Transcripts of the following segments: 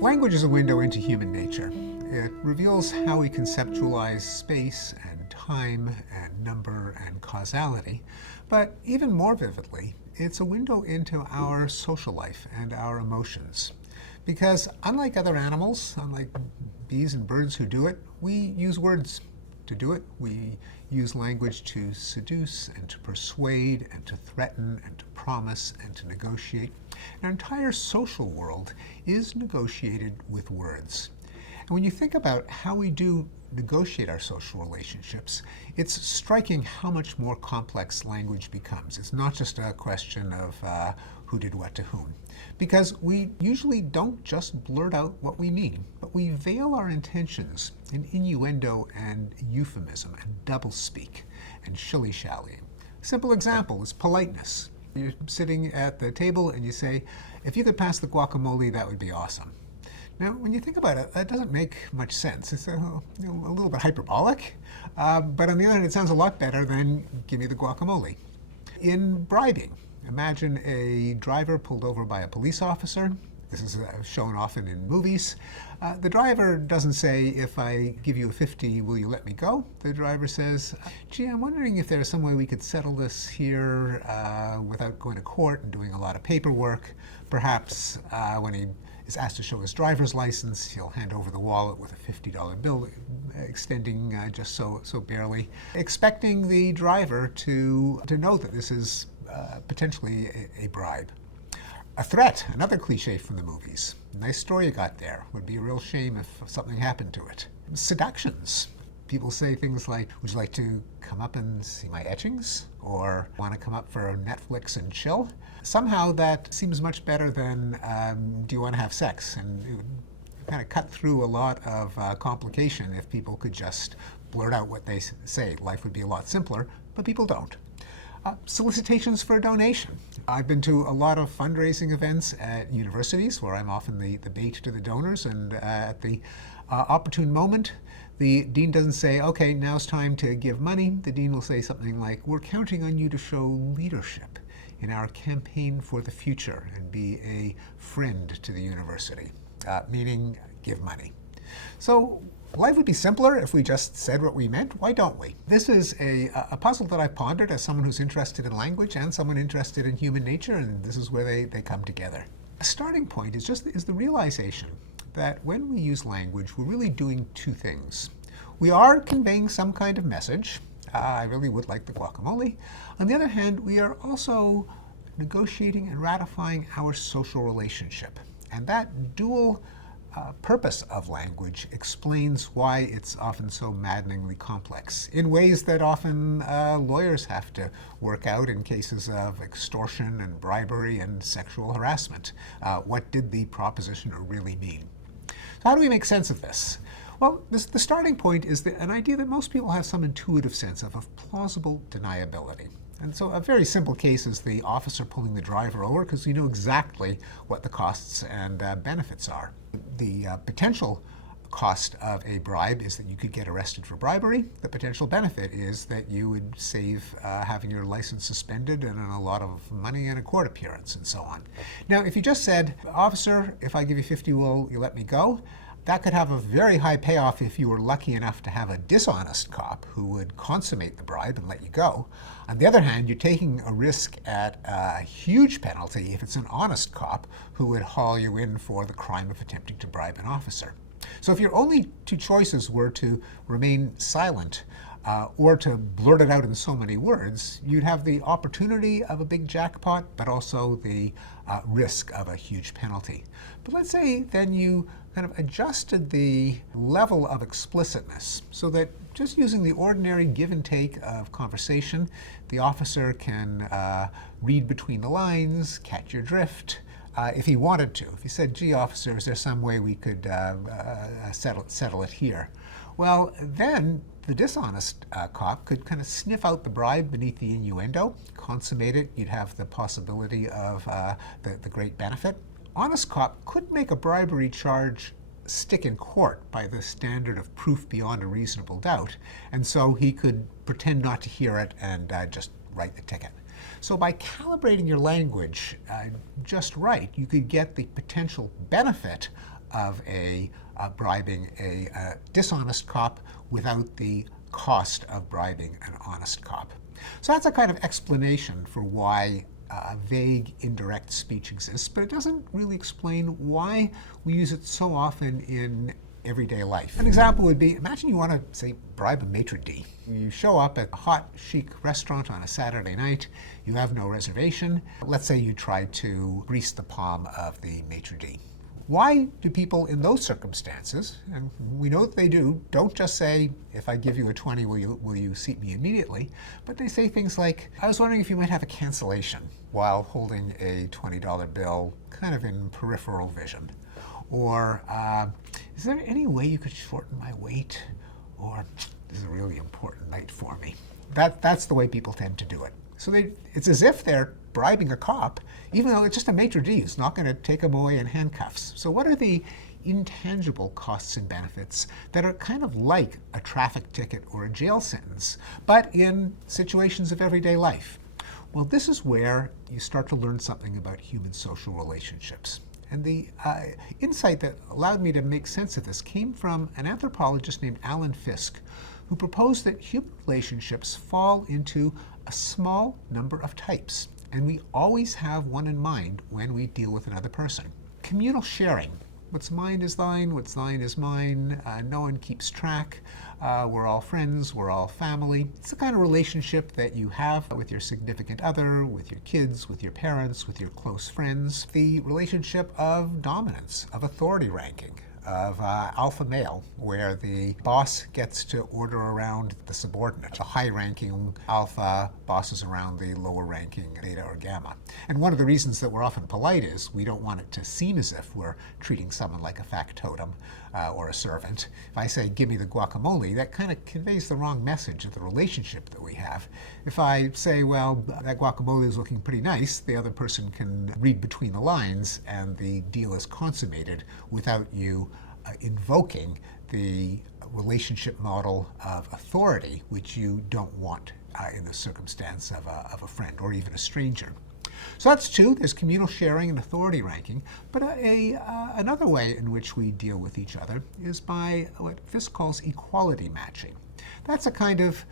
Language is a window into human nature. It reveals how we conceptualize space and time and number and causality. But even more vividly, it's a window into our social life and our emotions. Because unlike other animals, unlike bees and birds who do it, we use words to do it. We use language to seduce and to persuade and to threaten and to promise and to negotiate. Our entire social world is negotiated with words. And when you think about how we do negotiate our social relationships, it's striking how much more complex language becomes. It's not just a question of who did what to whom. Because we usually don't just blurt out what we mean, but we veil our intentions in innuendo and euphemism and doublespeak and shilly-shallying. A simple example is politeness. You're sitting at the table and you say, if you could pass the guacamole, that would be awesome. Now, when you think about it, that doesn't make much sense. It's a little bit hyperbolic, but on the other hand, it sounds a lot better than give me the guacamole. In bribing, imagine a driver pulled over by a police officer. This is shown often in movies. The driver doesn't say, if I give you a 50, will you let me go? The driver says, gee, I'm wondering if there's some way we could settle this here without going to court and doing a lot of paperwork. Perhaps when he is asked to show his driver's license, he'll hand over the wallet with a $50 bill extending just so barely, expecting the driver to know that this is potentially a bribe. A threat, another cliche from the movies. Nice story you got there. Would be a real shame if something happened to it. Seductions. People say things like, would you like to come up and see my etchings? Or want to come up for Netflix and chill? Somehow that seems much better than, do you want to have sex? And it would kind of cut through a lot of complication if people could just blurt out what they say. Life would be a lot simpler, but people don't. Solicitations for a donation. I've been to a lot of fundraising events at universities where I'm often the bait to the donors, and at the opportune moment, the dean doesn't say, okay, now it's time to give money. The dean will say something like, we're counting on you to show leadership in our campaign for the future and be a friend to the university, meaning give money. So life would be simpler if we just said what we meant. Why don't we? This is a puzzle that I've pondered as someone who's interested in language and someone interested in human nature, and this is where they come together. A starting point is the realization that when we use language, we're really doing two things. We are conveying some kind of message. I really would like the guacamole. On the other hand, we are also negotiating and ratifying our social relationship. And that dual purpose of language explains why it's often so maddeningly complex in ways that often lawyers have to work out in cases of extortion and bribery and sexual harassment. What did the proposition really mean? So how do we make sense of this? Well, the starting point is an idea that most people have some intuitive sense of plausible deniability. And so a very simple case is the officer pulling the driver over because you know exactly what the costs and benefits are. The potential cost of a bribe is that you could get arrested for bribery. The potential benefit is that you would save having your license suspended and a lot of money and a court appearance and so on. Now, if you just said, officer, if I give you 50, will you let me go? That could have a very high payoff if you were lucky enough to have a dishonest cop who would consummate the bribe and let you go. On the other hand, you're taking a risk at a huge penalty if it's an honest cop who would haul you in for the crime of attempting to bribe an officer. So if your only two choices were to remain silent or to blurt it out in so many words, you'd have the opportunity of a big jackpot, but also the risk of a huge penalty. But let's say then you kind of adjusted the level of explicitness so that just using the ordinary give and take of conversation, the officer can read between the lines, catch your drift, if he wanted to. If he said, gee, officer, is there some way we could settle it here? Well, then the dishonest cop could kind of sniff out the bribe beneath the innuendo, consummate it. You'd have the possibility of the great benefit. Honest cop could make a bribery charge stick in court by the standard of proof beyond a reasonable doubt, and so he could pretend not to hear it and just write the ticket. So by calibrating your language just right, you could get the potential benefit of bribing a dishonest cop without the cost of bribing an honest cop. So that's a kind of explanation for why vague, indirect speech exists, but it doesn't really explain why we use it so often in everyday life. An example would be, imagine you want to, say, bribe a maitre d'. You show up at a hot, chic restaurant on a Saturday night. You have no reservation. Let's say you try to grease the palm of the maitre d'. Why do people in those circumstances, and we know that they do, don't just say, if I give you a 20, will you seat me immediately? But they say things like, I was wondering if you might have a cancellation, while holding a $20 bill kind of in peripheral vision. Or, is there any way you could shorten my wait? Or, this is a really important night for me. That's the way people tend to do it. So it's as if they're bribing a cop, even though it's just a maitre d' who's not going to take them away in handcuffs. So what are the intangible costs and benefits that are kind of like a traffic ticket or a jail sentence, but in situations of everyday life? Well, this is where you start to learn something about human social relationships. And the insight that allowed me to make sense of this came from an anthropologist named Alan Fisk, who proposed that human relationships fall into a small number of types, and we always have one in mind when we deal with another person. Communal sharing. What's mine is thine, what's thine is mine. No one keeps track. We're all friends, we're all family. It's the kind of relationship that you have with your significant other, with your kids, with your parents, with your close friends. The relationship of dominance, of authority ranking, of alpha male, where the boss gets to order around the subordinate. The high-ranking alpha bosses around the lower-ranking beta or gamma. And one of the reasons that we're often polite is we don't want it to seem as if we're treating someone like a factotum or a servant. If I say, give me the guacamole, that kind of conveys the wrong message of the relationship that we have. If I say, well, that guacamole is looking pretty nice, the other person can read between the lines and the deal is consummated without you invoking the relationship model of authority, which you don't want in the circumstance of a friend or even a stranger. So that's two. There's communal sharing and authority ranking. But another way in which we deal with each other is by what Fisk calls equality matching. That's a kind of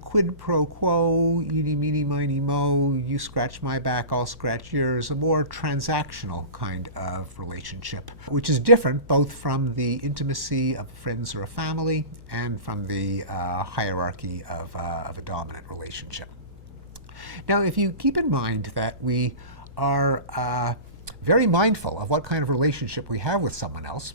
quid pro quo, eeny, meeny, miny, mo, you scratch my back, I'll scratch yours, a more transactional kind of relationship, which is different both from the intimacy of friends or a family and from the hierarchy of a dominant relationship. Now, if you keep in mind that we are very mindful of what kind of relationship we have with someone else,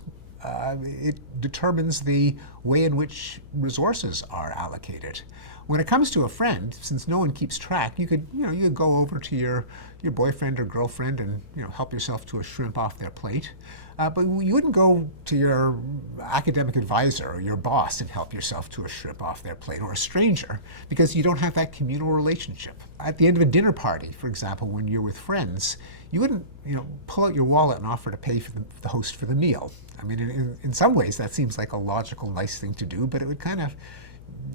it determines the way in which resources are allocated. When it comes to a friend, since no one keeps track, you could go over to your boyfriend or girlfriend and help yourself to a shrimp off their plate. But you wouldn't go to your academic advisor or your boss and help yourself to a shrimp off their plate, or a stranger, because you don't have that communal relationship. At the end of a dinner party, for example, when you're with friends, you wouldn't pull out your wallet and offer to pay for the host for the meal. I mean, in some ways that seems like a logical, nice thing to do, but it would kind of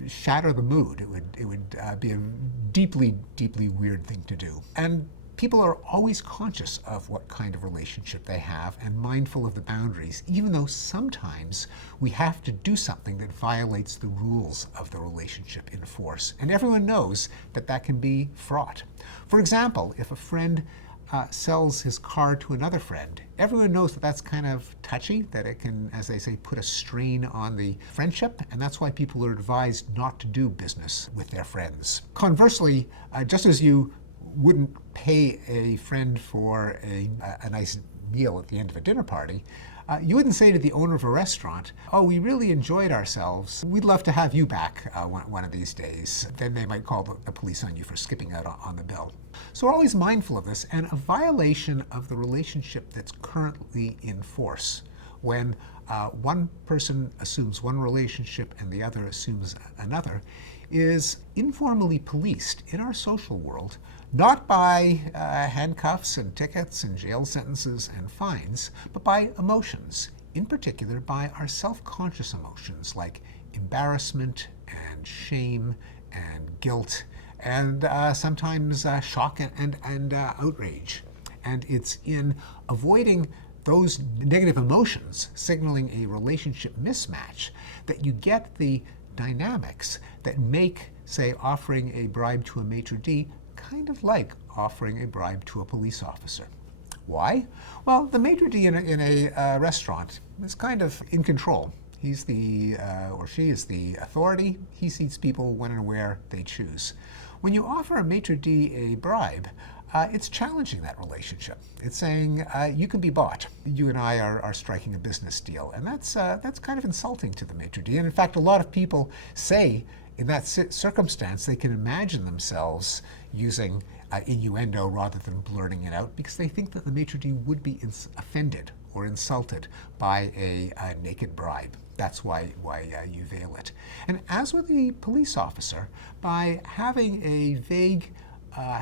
shatter the mood. It would be a deeply, deeply weird thing to do. And people are always conscious of what kind of relationship they have and mindful of the boundaries, even though sometimes we have to do something that violates the rules of the relationship in force. And everyone knows that that can be fraught. For example, if a friend sells his car to another friend, everyone knows that that's kind of touchy, that it can, as they say, put a strain on the friendship, and that's why people are advised not to do business with their friends. Conversely, just as you wouldn't pay a friend for a nice meal at the end of a dinner party, you wouldn't say to the owner of a restaurant, oh, we really enjoyed ourselves. We'd love to have you back one of these days. Then they might call the police on you for skipping out on the bill. So we're always mindful of this, and a violation of the relationship that's currently in force, when one person assumes one relationship and the other assumes another, is informally policed in our social world, not by handcuffs and tickets and jail sentences and fines, but by emotions, in particular by our self-conscious emotions like embarrassment and shame and guilt and sometimes shock and outrage. And it's in avoiding those negative emotions signaling a relationship mismatch, that you get the dynamics that make, say, offering a bribe to a maitre d' kind of like offering a bribe to a police officer. Why? Well, the maitre d' in a restaurant is kind of in control. He's or she is the authority. He seats people when and where they choose. When you offer a maitre d' a bribe, it's challenging that relationship. It's saying, you can be bought. You and I are striking a business deal. And that's kind of insulting to the maitre d'. And in fact, a lot of people say in that circumstance, they can imagine themselves using innuendo rather than blurting it out because they think that the maitre d' would be offended or insulted by a naked bribe. That's why you veil it. And as with the police officer, by having a vague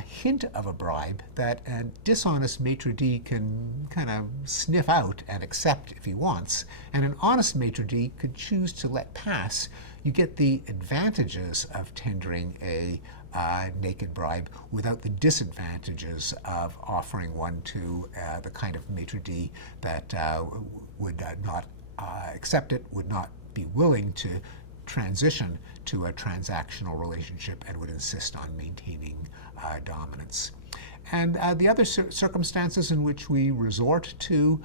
hint of a bribe that a dishonest maitre d' can kind of sniff out and accept if he wants, and an honest maitre d' could choose to let pass, you get the advantages of tendering a naked bribe without the disadvantages of offering one to the kind of maitre d' that would not accept it, would not be willing to transition to a transactional relationship and would insist on maintaining dominance. And the other circumstances in which we resort to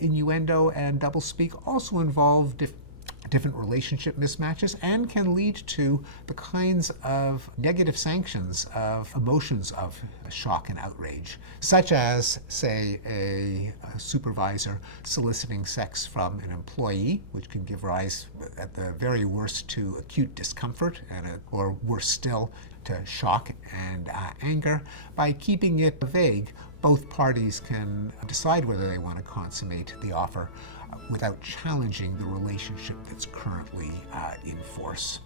innuendo and doublespeak also involve different relationship mismatches and can lead to the kinds of negative sanctions of emotions of shock and outrage, such as, say, a supervisor soliciting sex from an employee, which can give rise, at the very worst, to acute discomfort, or worse still, to shock and anger. By keeping it vague, both parties can decide whether they want to consummate the offer without challenging the relationship that's currently in force.